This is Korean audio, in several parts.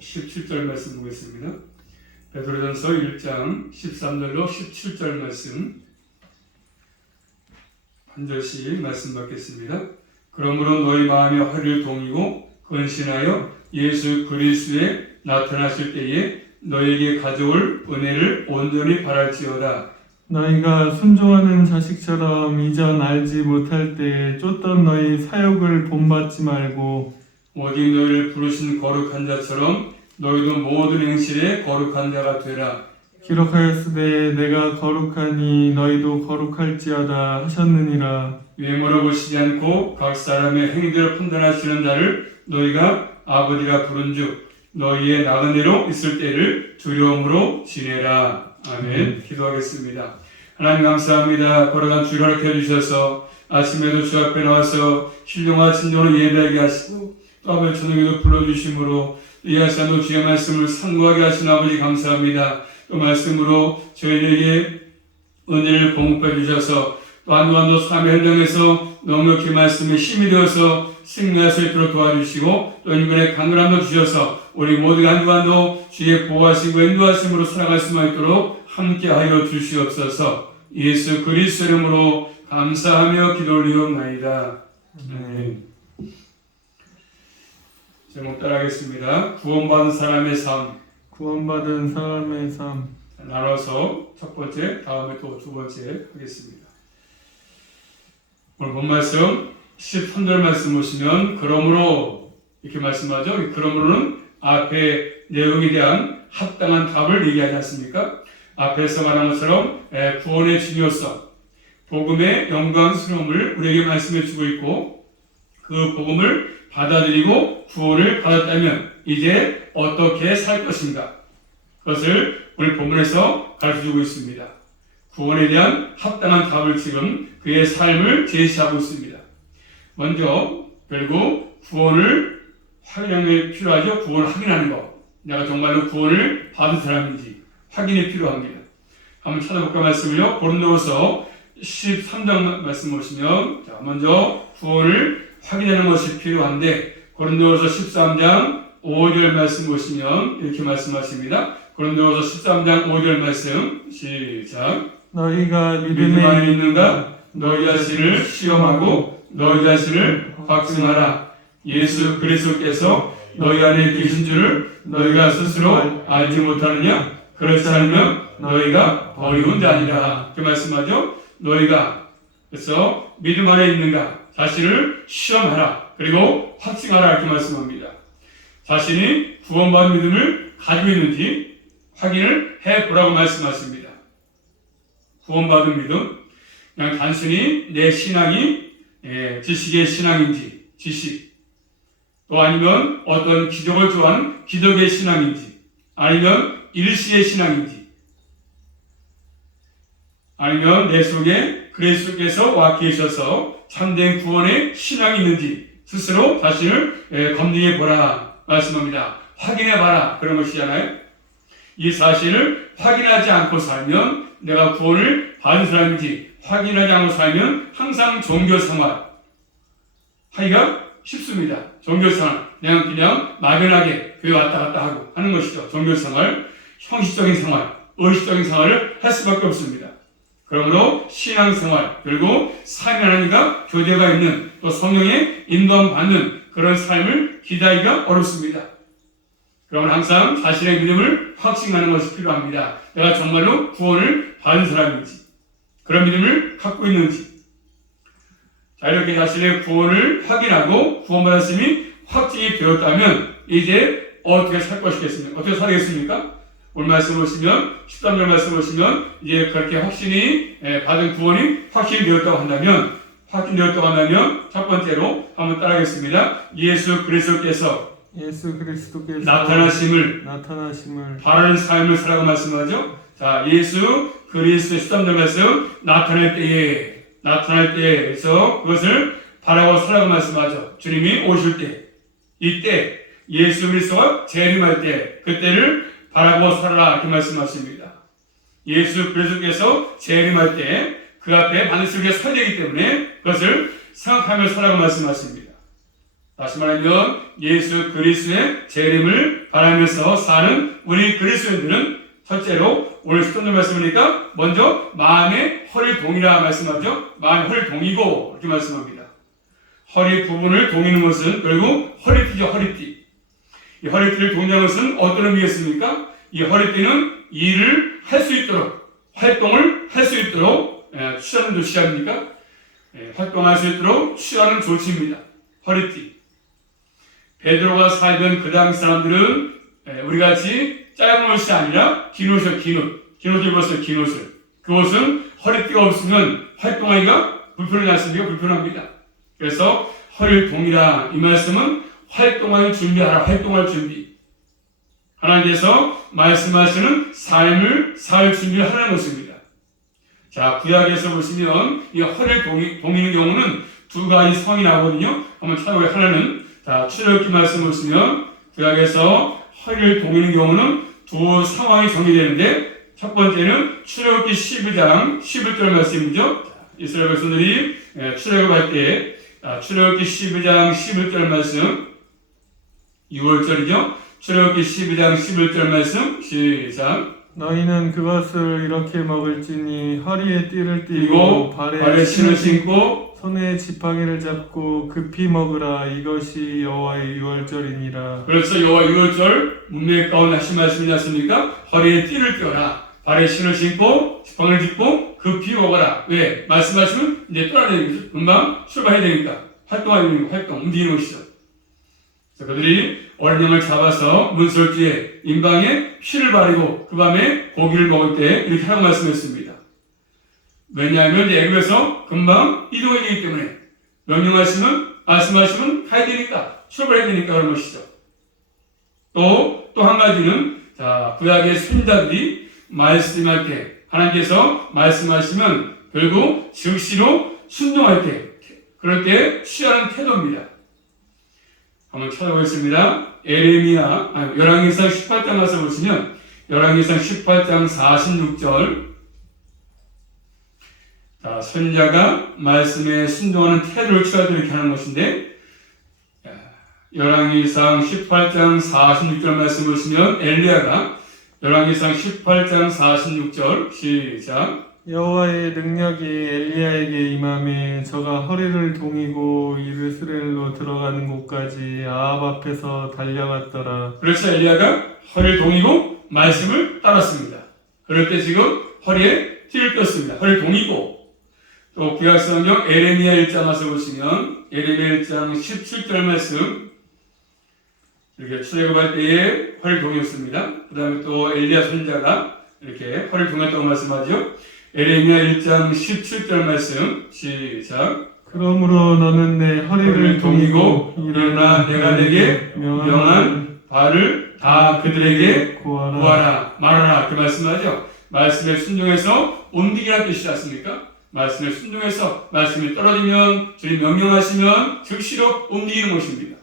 17절 말씀 보겠습니다. 베드로전서 1장 13절로 17절 말씀 한 절씩 말씀 받겠습니다. 그러므로 너희 마음의 허리를 동이고 근신하여 예수 그리스도에 나타나실 때에 너희에게 가져올 은혜를 온전히 바랄지어다. 너희가 순종하는 자식처럼 이전 알지 못할 때에 쫓던 너희 사욕을 본받지 말고 오직 너희를 부르신 거룩한 자처럼 너희도 모든 행실에 거룩한 자가 되라. 기록하였으되 내가 거룩하니 너희도 거룩할지어다 하셨느니라. 외모를 보시지 않고 각 사람의 행위대로 판단하시는 자를 너희가 아버지라 부른즉 너희의 나그네로 있을 때를 두려움으로 지내라. 아멘. 기도하겠습니다. 하나님 감사합니다. 거룩한 주일 허락해 주셔서 아침에도 주 앞에 나와서 신령과 진정으로 예배하게 하시고 또 아버지 저녁에도 불러주심으로 이 아시아도 주의 말씀을 상고하게 하신 아버지 감사합니다. 또 말씀으로 저희에게 은혜를 공급해 주셔서 또 한동안도 삶의 현장에서 넉넉히 말씀에 힘이 되어서 승리할 수 있도록 도와주시고 또 인간의 강건함도 주셔서 우리 모두가 한동안도 주의 보호하심과 인도하심으로 살아갈 수만 있도록 함께하여 주시옵소서. 예수 그리스도 이름으로 감사하며 기도 올리옵나이다. 아멘. 제목 따라하겠습니다. 구원받은 사람의 삶. 구원받은 사람의 삶. 나눠서 첫 번째, 다음에 또 두 번째 하겠습니다. 오늘 본 말씀 13절 말씀 보시면 그러므로 이렇게 말씀하죠. 그러므로는 앞에 내용에 대한 합당한 답을 얘기하지 않습니까? 앞에서 말한 것처럼 구원의 중요성, 복음의 영광스러움을 우리에게 말씀해 주고 있고 그 복음을 받아들이고 구원을 받았다면 이제 어떻게 살 것인가? 그것을 오늘 본문에서 가르쳐주고 있습니다. 구원에 대한 합당한 답을 지금 그의 삶을 제시하고 있습니다. 먼저 결국 구원을 확인하는 게 필요하죠. 구원을 확인하는 것. 내가 정말로 구원을 받은 사람인지 확인이 필요합니다. 한번 찾아볼까 말씀을요. 고린도후서 13장 말씀 보시면 먼저 구원을 확인하는 것이 필요한데 고린도후서 13장 5절 말씀 보시면 이렇게 말씀하십니다. 고린도후서 13장 5절 말씀 시작. 너희가 믿음 안에 있는가? 너희 자신을 시험하고 너희 자신을 확증하라. 예수 그리스도께서 너희 안에 계신 줄을 너희가 스스로 알지 못하느냐? 그렇지 않으면 너희가 어리운 자니라. 그 말씀하죠. 너희가 그래서 믿음 안에 있는가? 자신을 시험하라. 그리고 확증하라. 이렇게 말씀합니다. 자신이 구원받은 믿음을 가지고 있는지 확인을 해보라고 말씀하십니다. 구원받은 믿음, 그냥 단순히 내 신앙이 지식의 신앙인지 지식, 또 아니면 어떤 기적을 좋아하는 기적의 신앙인지, 아니면 일시의 신앙인지, 아니면 내 속에 그리스도께서 와 계셔서 참된 구원의 신앙이 있는지 스스로 자신을 검증해 보라 말씀합니다. 확인해 봐라 그런 것이잖아요. 이 사실을 확인하지 않고 살면 내가 구원을 받은 사람인지 확인하지 않고 살면 항상 종교 생활 하기가 쉽습니다. 종교 생활 그냥 막연하게 교회 왔다 갔다 하고 하는 것이죠. 종교 생활, 형식적인 생활, 의식적인 생활을 할 수밖에 없습니다. 그러므로 신앙생활, 그리고 삶의 하나님과 교제가 있는 또 성령의 인도함 받는 그런 삶을 기다리기가 어렵습니다. 그러면 항상 자신의 믿음을 확증하는 것이 필요합니다. 내가 정말로 구원을 받은 사람인지, 그런 믿음을 갖고 있는지. 자, 이렇게 자신의 구원을 확인하고 구원받았음이 확증이 되었다면 이제 어떻게 살 것이겠습니까? 어떻게 살겠습니까? 오늘 말씀 보시면 13절 말씀 보시면 이제 그렇게 확신이 받은 구원이 확신되었다고 한다면 첫 번째로 한번 따라하겠습니다. 예수 그리스도께서 나타나심을 바라는 삶을 살라고 말씀하죠. 자, 예수 그리스도 13절 말씀 나타날 때에서 그것을 바라고 살라고 말씀하죠. 주님이 오실 때, 이때 예수 그리스도가 재림할 때 그때를 바라고 살아라 이렇게 말씀하십니다. 예수 그리스도께서 재림할 때 그 앞에 반드시 우리가 서야 되기 때문에 그것을 생각하며 살라고 말씀하십니다. 다시 말하면 예수 그리스도의 재림을 바라면서 사는 우리 그리스도인들은 첫째로 오늘 10절 말씀이니까 먼저 마음의 허리를 동이라 말씀하죠. 마음의 허리를 동이고 이렇게 말씀합니다. 허리 부분을 동이는 것은 결국 허리띠죠. 허리띠. 이 허리띠를 동이는 것은 어떤 의미겠습니까? 이 허리띠는 일을 할 수 있도록 활동을 할 수 있도록 취하는 조치 아닙니까? 활동할 수 있도록 취하는 조치입니다. 허리띠. 베드로가 살던 그 당시 사람들은 우리같이 짧은 옷이 아니라 긴 옷을 입었어요. 긴 옷을. 그 옷은 허리띠가 없으면 활동하기가 불편합니다. 그래서 허리를 동이라 이 말씀은 활동할 준비하라. 활동할 준비. 하나님께서 말씀하시는 삶을 살 준비를 하는 것입니다. 자, 구약에서 보시면 이 허리를 동이는 경우는 두 가지 성이 나오거든요. 한번 찾아보세요. 하나는 자, 출애굽기 말씀 보시면 구약에서 허리를 동이는 경우는 두 상황이 정리되는데 첫 번째는 출애굽기 12장 11절 말씀이죠. 이스라엘 백성들이 출애굽할 때 출애굽기 12장 11절 말씀 6월절이죠. 출애굽기 12장 11절 말씀 시작. 너희는 그것을 이렇게 먹을지니 허리에 띠를 띠고 그리고 발에 신을 신고 손에 지팡이를 잡고 급히 먹으라. 이것이 여호와의 유월절이니라. 그래서 여호와 유월절 문맥 가운데 하신 말씀이지 않습니까? 허리에 띠를 띄어라. 발에 신을 신고 지팡이를 짚고 급히 먹어라. 왜? 말씀하시면 이제 떠나야 되니까 금방 출발해야 되니까 활동하는 활동 움직이는 것이죠. 그래서 그들이 어린 양을 잡아서 문설주에 임방에 피를 바르고 그 밤에 고기를 먹을 때 이렇게 하라고 말씀했습니다. 왜냐하면 이제 애굽에서 금방 이동해야 되기 때문에 말씀하시면 가야 되니까 출발해야 되니까 그런 것이죠. 또 한 가지는 자, 구약의 선지자들이 말씀할 때 하나님께서 말씀하시면 결국 즉시로 순종할 때 그럴 때 취하는 태도입니다. 한번 찾아보겠습니다. 열왕기상 18장 가서 보시면 열왕기상 18장 46절 자, 선지자가 말씀에 순종하는 태도를 취하도록 이렇게 하는 것인데 열왕기상 18장 46절 말씀 보시면 엘리야가 열왕기상 18장 46절 시작. 여호와의 능력이 엘리야에게 임함에 저가 허리를 동이고 이스라엘로 들어가는 곳까지 아합 앞에서 달려갔더라. 그래서 엘리야가 허리를 동이고 말씀을 따랐습니다. 그럴 때 지금 허리에 띠를 꼈습니다. 허리를 동이고 또 구약성경 에레미야 1장 가서 보시면 에레미야 1장 17절 말씀 이렇게 출애굽할 때에 허리를 동였습니다. 그 다음에 또 엘리야 선지자가 이렇게 허리를 동였다고 말씀하죠. 에레미야 1장 17절 말씀 시작. 그러므로 너는 내 허리를 동이고 일어나 내가 내게 명한 바를 다 그들에게 구하라 말하라 그 말씀하죠. 말씀에 순종해서 움직이라는 뜻이지 않습니까? 말씀에 순종해서 말씀이 떨어지면 주님 명령하시면 즉시로 움직이는 것입니다.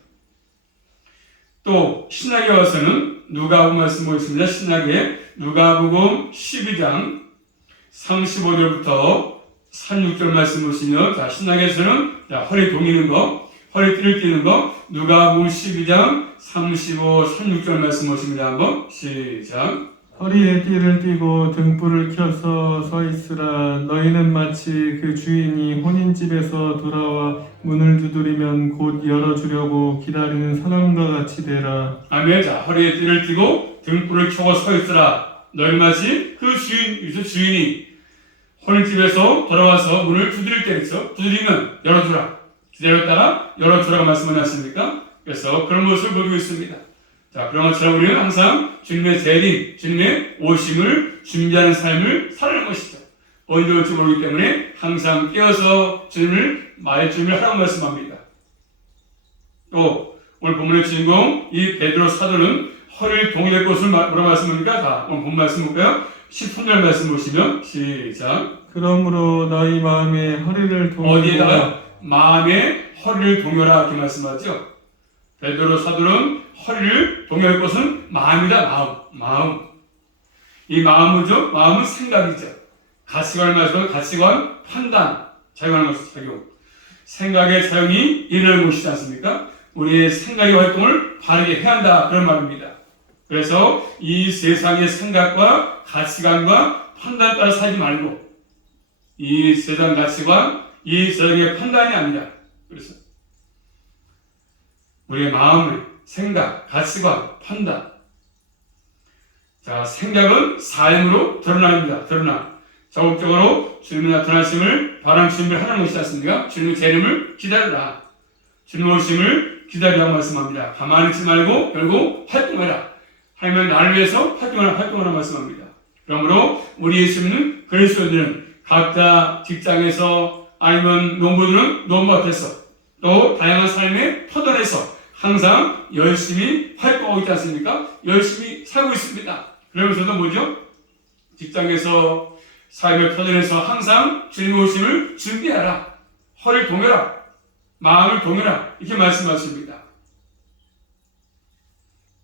또 신약에 와서는 누가복음 말씀 보겠습니다. 신약에 누가복음 12장 35절부터 36절 말씀 보시면 자, 신약에서는 자, 허리 동이는 거, 허리띠를 띠는 거 누가복음 12장 35, 36절 말씀 보십니다. 한번 시작. 허리에 띠를 띠고 등불을 켜서 서 있으라. 너희는 마치 그 주인이 혼인집에서 돌아와 문을 두드리면 곧 열어주려고 기다리는 사람과 같이 되라. 아멘. 자, 허리에 띠를 띠고 등불을 켜고 서 있으라. 너희 마치 그 주인이 혼인집에서 돌아와서 문을 두드릴 때 있죠. 두드리면 열어주라. 기다렸다가 열어주라고 말씀을 하십니까? 그래서 그런 모습을 보이고 있습니다. 자, 그런 것처럼 우리는 항상 주님의 재림, 주님의 오심을 준비하는 삶을 살아가는 것이죠. 언제 올지 모르기 때문에 항상 깨어서 주님을 말 준비를 하라고 말씀합니다. 또 오늘 본문의 주인공 이 베드로 사도는 허리를 동일할 것을 뭐라고 말씀합니까? 자, 오늘 본 말씀 볼까요? 13절 말씀 보시면 시작. 그러므로 너희 마음에 허리를 동이고 어디에다가 마음에 허리를 동여라 이렇게 말씀하죠. 베드로 사도는 허리를 동여할 것은 마음이다. 마음. 이 마음이죠. 마음은 생각이죠. 가치관을 말해서 가치관, 판단, 작용하는 것이 작용. 생각의 작용이 일어나는 것이지 않습니까? 우리의 생각의 활동을 바르게 해야 한다. 그런 말입니다. 그래서 이 세상의 생각과 가치관과 판단 따라 살지 말고 이 세상 가치관, 이 세상의 판단이 아니라 그래서 우리의 마음의 생각, 가치관, 판단. 자, 생각은 삶으로 드러납니다. 드러나. 적극적으로 주님의 나타나심을 바라는 준비를 하는 것이지 않습니까? 주님의 재림을 기다려라. 주님의 오심을 기다리라고 말씀합니다. 가만히 있지 말고 결국 활동해라. 하나님은 나를 위해서 활동하라 말씀합니다. 그러므로 우리 예수 믿는 그리스도인들은 각자 직장에서 아니면 농부들은 농부밭에서 또 다양한 삶의 터전에서 항상 열심히 활동하고 있지 않습니까? 열심히 살고 있습니다. 그러면서도 뭐죠? 직장에서 삶의 터전에서 항상 주님의 오심을 준비하라. 허리를 동여라. 마음을 동여라. 이렇게 말씀하십니다.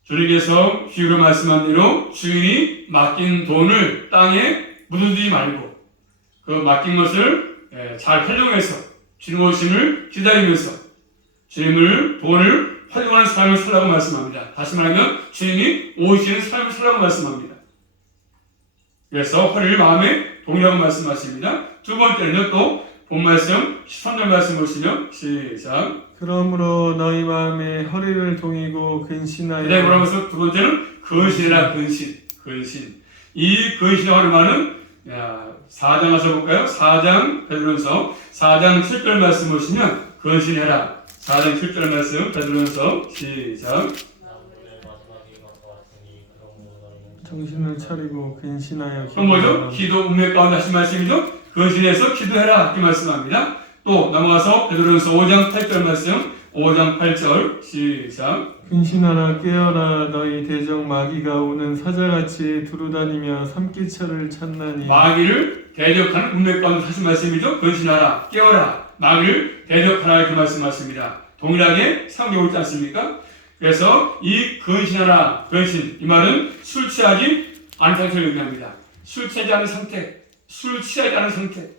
주님께서 비유로 말씀한 대로 주인이 맡긴 돈을 땅에 묻어두지 말고 그 맡긴 것을 잘 활용해서 주님 오심을 기다리면서 돈을 활용하는 삶을 살라고 말씀합니다. 다시 말하면 주님이 오시는 삶을 살라고 말씀합니다. 그래서 허리를 마음에 동이라고 말씀하십니다. 두 번째는요, 또 본 말씀 13절 말씀 보시면 시작. 그러므로 너희 마음에 허리를 동이고 근신하여. 네, 그러면서 두 번째는 근신이라 근신. 이 근신이라고 하는 말은 4장 가서 볼까요? 4장 베드로전서 4장 7절 말씀 보시면 근신해라. 4장 7절 말씀 베드로전서 시작. 정신을 차리고 근신하여. 그럼 뭐죠? 기도 운명 가운데 하신 말씀이죠? 근신해서 기도해라 이렇게 말씀합니다. 또 넘어가서 베드로전서 5장 8절 말씀 5장 8절 시작. 근신하라 깨어라 너희 대적 마귀가 오는 사자같이 두루다니며 삼키처를 찾나니. 마귀를 대적하는 운명 가운데 하신 말씀이죠? 근신하라 깨어라 마귀를 대적하라 이렇게 말씀하십니다. 동일하게 상경이 있지 않습니까? 그래서 이 근신하라 근신 이 말은 술 취하지 않은 상태를 의미합니다. 술 취하지 않은 상태, 술 취하지 않은 상태.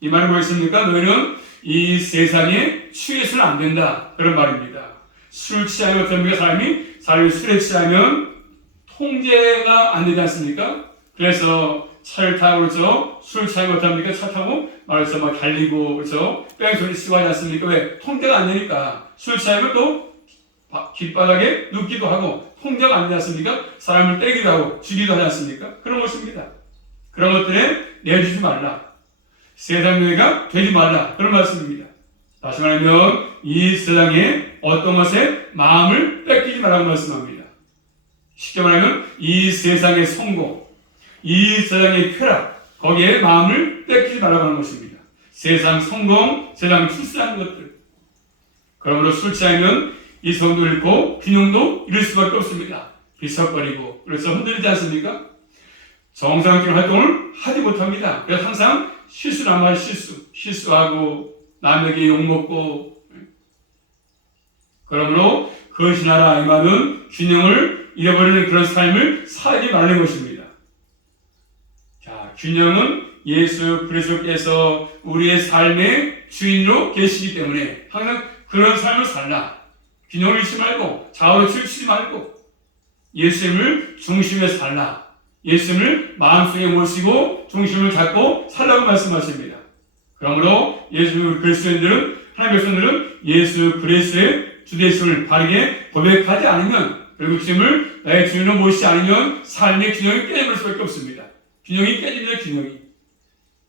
이 말은 뭐였습니까? 너희는 이 세상에 취해서는 안 된다. 그런 말입니다. 술 취하면 어떻습니까? 사람이 술에 취하면 통제가 안 되지 않습니까? 그래서 차를 타고 그렇죠. 술 취하면 어떻습니까? 차 타고 말해서 막 달리고 그렇죠. 뺑소니 치고 하지 않습니까? 왜? 통제가 안 되니까. 술 취하면 또 길바닥에 눕기도 하고 통제가 안 되지 않습니까? 사람을 때리기도 하고 죽이기도 하지 않습니까? 그런 것입니다. 그런 것들에 내주지 말라. 세상 노예가 되지 말라. 그런 말씀입니다. 다시 말하면 이 세상에 어떤 것에 마음을 뺏기지 말라고 말씀합니다. 쉽게 말하면 이 세상의 성공, 이 세상의 쾌락, 거기에 마음을 뺏기지 말라고 하는 것입니다. 세상 성공, 세상 출세하는 것들. 그러므로 술 취하면 이성도 잃고 균형도 잃을 수밖에 없습니다. 비석거리고 그래서 흔들리지 않습니까? 정상적인 활동을 하지 못합니다. 그래서 항상 실수란 말 실수하고 남에게 욕먹고. 그러므로 근신하라 이 말은 균형을 잃어버리는 그런 삶을 살지 말라는 것입니다. 자, 균형은 예수 그리스도께서 우리의 삶의 주인으로 계시기 때문에 항상 그런 삶을 살라. 균형을 잃지 말고 좌우로 치우치지 말고 예수님을 중심에 살라. 예수님을 마음속에 모시고 중심을 잡고 살라고 말씀하십니다. 그러므로 예수 그리스도인들은 하나님의 백성들은 예수 그리스도의 주되심을 바르게 고백하지 않으면 결국 주님을 나의 주인으로 모시지 않으면 삶의 균형이 깨질 수밖에 없습니다. 균형이 깨집니다. 균형이.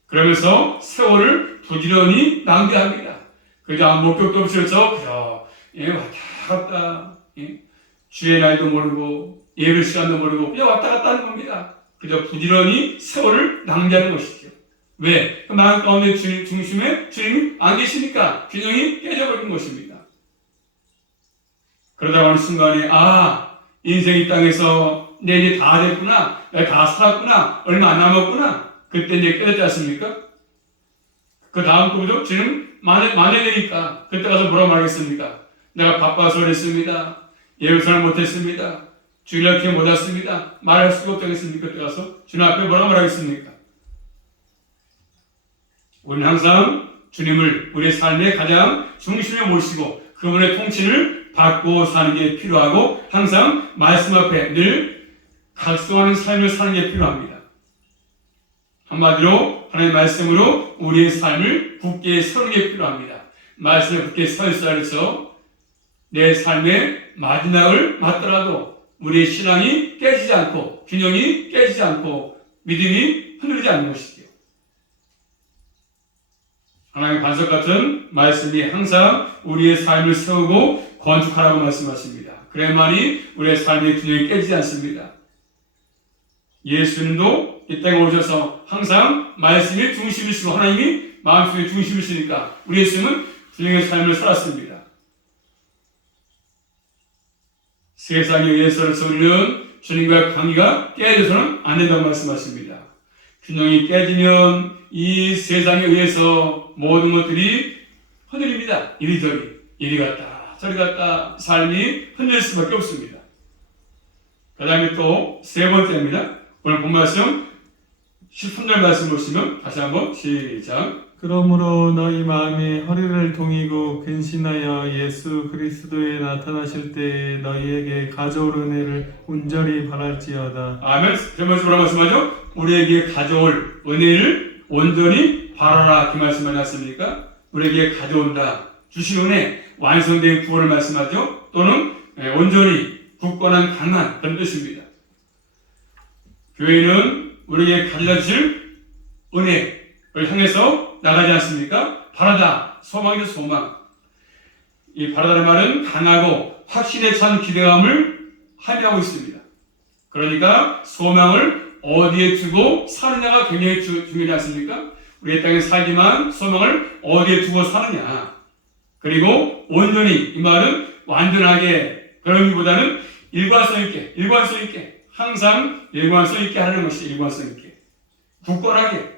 그러면서 세월을 부지런히 낭비합니다. 그저 목적도 없이 그저 왔다 갔다 주의 날도 모르고 예배 시간도 모르고 그냥 왔다 갔다 하는 겁니다. 그저 부지런히 세월을 낭비하는 것이죠. 왜? 그 마음 가운데 중심에 주님이 안 계시니까 균형이 깨져버린 것입니다. 그러다 어느 순간에 인생 이 땅에서 내 이제 다 됐구나, 내가 다 살았구나, 얼마 안 남았구나. 그때 이제 깨닫지 않습니까? 그 다음 또죠. 주님 만회되니까 그때 가서 뭐라고 말하겠습니까? 내가 바빠서 그랬습니다. 예배를 못했습니다. 주일날 기회 못 왔습니다. 말할 수가 없겠습니까? 그때 가서 주님 앞에 뭐라고 말하겠습니까? 우리는 항상 주님을 우리의 삶의 가장 중심에 모시고 그분의 통치를 받고 사는 게 필요하고 항상 말씀 앞에 늘 각성하는 삶을 사는 게 필요합니다. 한마디로 하나님의 말씀으로 우리의 삶을 굳게 세우는 게 필요합니다. 말씀에 굳게 서 있어야 해서 내 삶의 마지막을 맞더라도 우리의 신앙이 깨지지 않고 균형이 깨지지 않고 믿음이 흔들리지 않는 것이지요. 하나님의 반석 같은 말씀이 항상 우리의 삶을 세우고 건축하라고 말씀하십니다. 그래야만이 우리의 삶의 균형이 깨지지 않습니다. 예수님도 이 땅에 오셔서 항상 말씀이 중심이시고 하나님이 마음속에 중심이시니까 우리 예수님은 균형의 삶을 살았습니다. 세상에 의해서 우리는 주님과의 관계가 깨져서는 안 된다고 말씀하십니다. 균형이 깨지면 이 세상에 의해서 모든 것들이 흔들립니다. 이리저리 이리 갔다 저리 갔다 삶이 흔들릴 수밖에 없습니다. 그 다음에 또 세 번째입니다. 오늘 본 말씀 13절 말씀 보시면 다시 한번 시작. 그러므로 너희 마음에 허리를 동이고 근신하여 예수 그리스도에 나타나실 때에 너희에게 가져올 은혜를 온전히 바랄지어다. 아멘. 세 번째 뭐라고 말씀하죠? 우리에게 가져올 은혜를 온전히 바라라. 그 말씀하지 않습니까? 우리에게 가져온다. 주신 은혜, 완성된 구원을 말씀하죠. 또는 온전히 굳건한 강한 그런 뜻입니다. 교회는 우리에게 가져다 주실 은혜를 향해서 나가지 않습니까? 바라다, 소망이죠, 소망. 이 바라다는 말은 강하고 확신에 찬 기대감을 함의하고 있습니다. 그러니까 소망을 어디에 두고 사느냐가 굉장히 중요하지 않습니까? 우리의 땅에 살지만 소망을 어디에 두고 사느냐. 그리고 온전히, 이 말은 완전하게 그런 것보다는 일관성 있게 항상 일관성 있게 하는 것이 일관성 있게 굳건하게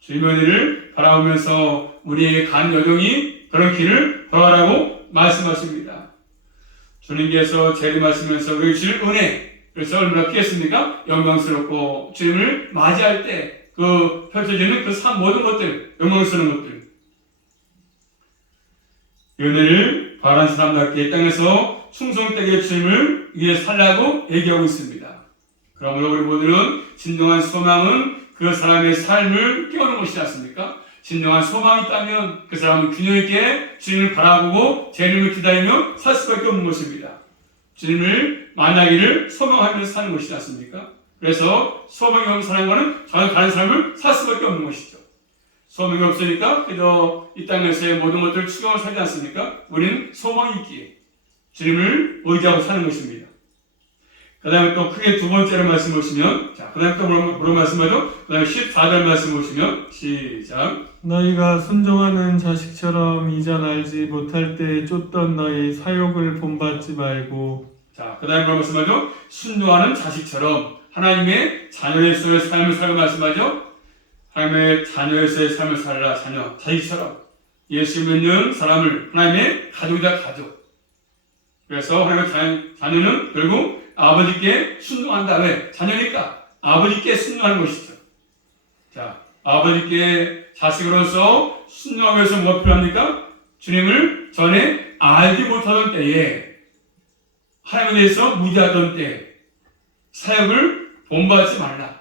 주님의 은혜를 바라보면서 우리에게 간 여정이 그런 길을 걸어가라고 말씀하십니다. 주님께서 재림하시면서 우리에게 주실 은혜, 그래서 얼마나 피했습니까? 영광스럽고 주님을 맞이할 때 그 펼쳐지는 그 모든 것들, 영광스러운 것들, 은혜를 바라는 사람답게 이 땅에서 충성되게 주님을 위해 살라고 얘기하고 있습니다. 그러므로 우리 모두는 진정한 소망은 그 사람의 삶을 깨우는 것이지 않습니까? 진정한 소망이 있다면 그 사람은 균형 있게 주님을 바라보고 재림을 기다리며 살 수밖에 없는 것입니다. 주님을 만나기를 소망하면서 사는 것이지 않습니까? 그래서 소망이 없는 사람과는 전혀 다른 삶을 살 수밖에 없는 것이죠. 소망이 없으니까 그저 이 땅에서의 모든 것들을 추구하고 살지 않습니까? 우리는 소망이 있기에 주님을 의지하고 사는 것입니다. 그 다음에 또 크게 두 번째로 말씀 보시면, 자, 그 다음에 또 뭐라고 말씀하죠? 그 다음에 14절 말씀 보시면, 시작. 너희가 순종하는 자식처럼 이전 알지 못할 때 쫓던 너희 사욕을 본받지 말고. 자, 그 다음에 뭐라고 말씀하죠? 순종하는 자식처럼 하나님의 자녀에서의 삶을 살고 말씀하죠? 하나님의 자녀에서의 삶을 살라, 자식처럼. 예수 믿는 사람을 하나님의 가족이다, 가족. 그래서 하나님의 자녀는 결국 아버지께 순종한다. 왜? 자녀니까 아버지께 순종하는 것이죠. 자, 아버지께 자식으로서 순종하기 위해서 뭐가 필요합니까? 주님을 전에 알지 못하던 때에, 하나님에 대해서 무지하던 때 사역을 본받지 말라.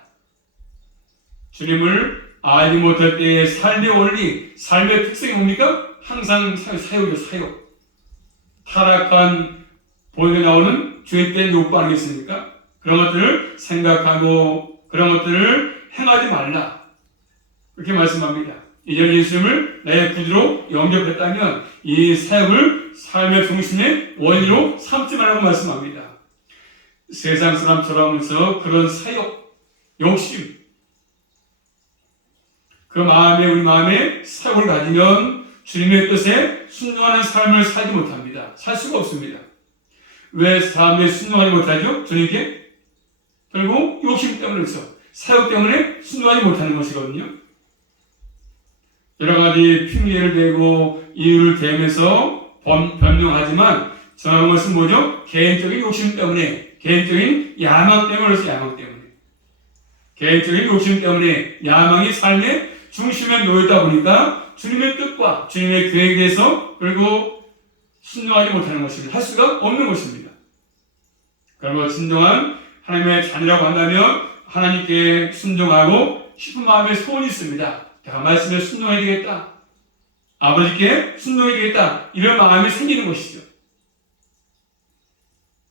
주님을 알지 못할 때의 삶의 원리, 삶의 특성이 뭡니까? 항상 사역이죠, 사역. 타락한 본에 나오는 죄된 욕구 아니겠습니까? 그런 것들을 생각하고 그런 것들을 행하지 말라. 그렇게 말씀합니다. 이전 예수님을 나의 구주로 영접했다면 이 사역을 삶의 중심의 원리로 삼지 말라고 말씀합니다. 세상 사람처럼 해서 그런 사역, 욕심, 그 마음에, 우리 마음에 사역을 가지면 주님의 뜻에 순종하는 삶을 살지 못합니다. 살 수가 없습니다. 왜 사람들이 순종하지 못하죠? 주님께? 결국 욕심 때문에서, 사역 때문에 순종하지 못하는 것이거든요. 여러 가지 핑계를 대고 이유를 대면서 변명하지만 정확한 것은 뭐죠? 개인적인 욕심 때문에, 개인적인 야망 때문에, 그래서 야망 때문에. 개인적인 욕심 때문에 야망이 삶의 중심에 놓였다 보니까 주님의 뜻과 주님의 계획에 대해서 그리고 순종하지 못하는 것입니다. 할 수가 없는 것입니다. 그러므로 진정한 하나님의 자녀라고 한다면 하나님께 순종하고 싶은 마음에 소원이 있습니다. 내가 말씀에 순종해야 되겠다. 아버지께 순종해야 되겠다. 이런 마음이 생기는 것이죠.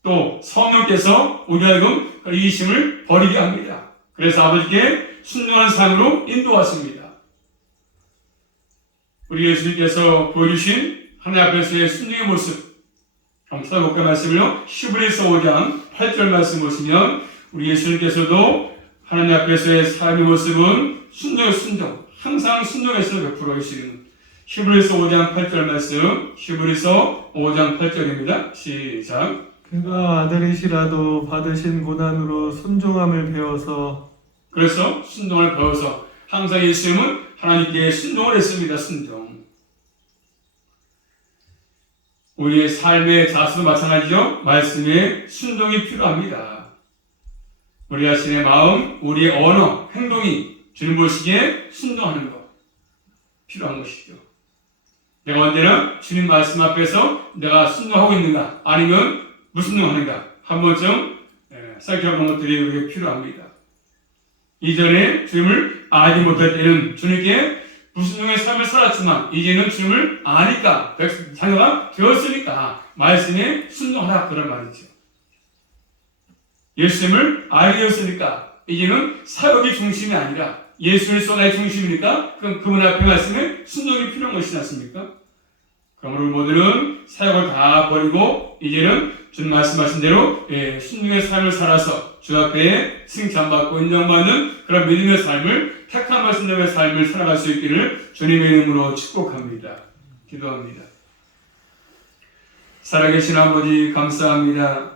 또 성령께서 우리 하여금 이기심을 버리게 합니다. 그래서 아버지께 순종하는 삶으로 인도하십니다. 우리 예수님께서 보여주신 하나님 앞에서의 순종의 모습, 한번 찾아볼까 말씀을요. 히브리서 5장 8절 말씀 보시면 우리 예수님께서도 하나님 앞에서의 삶의 모습은 순종의 순종, 항상 순종에서 베풀어 주시는 히브리서 5장 8절 말씀, 히브리서 5장 8절입니다. 시작. 그가 아들이시라도 받으신 고난으로 순종함을 배워서 그래서 순종을 배워서 항상 예수님은 하나님께 순종을 했습니다. 순종. 우리의 삶의 자수도 마찬가지죠. 말씀에 순종이 필요합니다. 우리 자신의 마음, 우리의 언어, 행동이 주님 보시기에 순종하는 것 필요한 것이죠. 내가 언제나 주님 말씀 앞에서 내가 순종하고 있는가 아니면 무순종하는가 한 번쯤 생각해보는 것들이 우리에게 필요합니다. 이전에 주님을 알지 못할 때는 주님께 무순종의 삶을 살았지만 이제는 주님을 아니까 자녀가 되었으니까 말씀에 순종하라 그런 말이죠. 예수님을 알게 되었으니까 이제는 사역이 중심이 아니라 예수 그리스도가 중심이니까 그럼 그분 앞에 말씀에 순종이 필요한 것이지 않습니까? 그러므로 모두는 사역을 다 버리고 이제는 주님 말씀하신 대로 순종의 삶을 살아서 주 앞에 칭찬받고 인정받는 그런 믿음의 삶을 택한 말씀대로의 삶을 살아갈 수 있기를 주님의 이름으로 축복합니다. 기도합니다. 살아계신 아버지 감사합니다.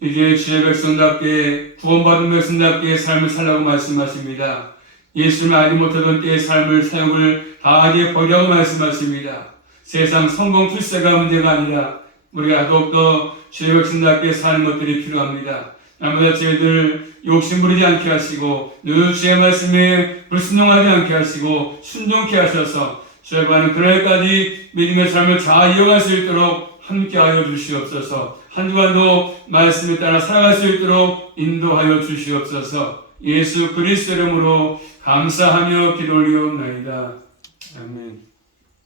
이제 주의 백성답게 구원받은 백성답게 삶을 살라고 말씀하십니다. 예수를 알지 못하던 때의 삶을 사역을 다하게 버리라고 말씀하십니다. 세상 성공 출세가 문제가 아니라 우리가 더욱더 주의 백성답게 사는 것들이 필요합니다. 날마다 저희들 욕심부리지 않게 하시고 늘 주의 말씀에 불순종하지 않게 하시고 순종케 하셔서 주여과는 그날까지 믿음의 삶을 잘 이어갈 수 있도록 함께하여 주시옵소서. 한 주간도 말씀에 따라 살아갈 수 있도록 인도하여 주시옵소서. 예수 그리스도 이름으로 감사하며 기도 올리옵나이다. 아멘.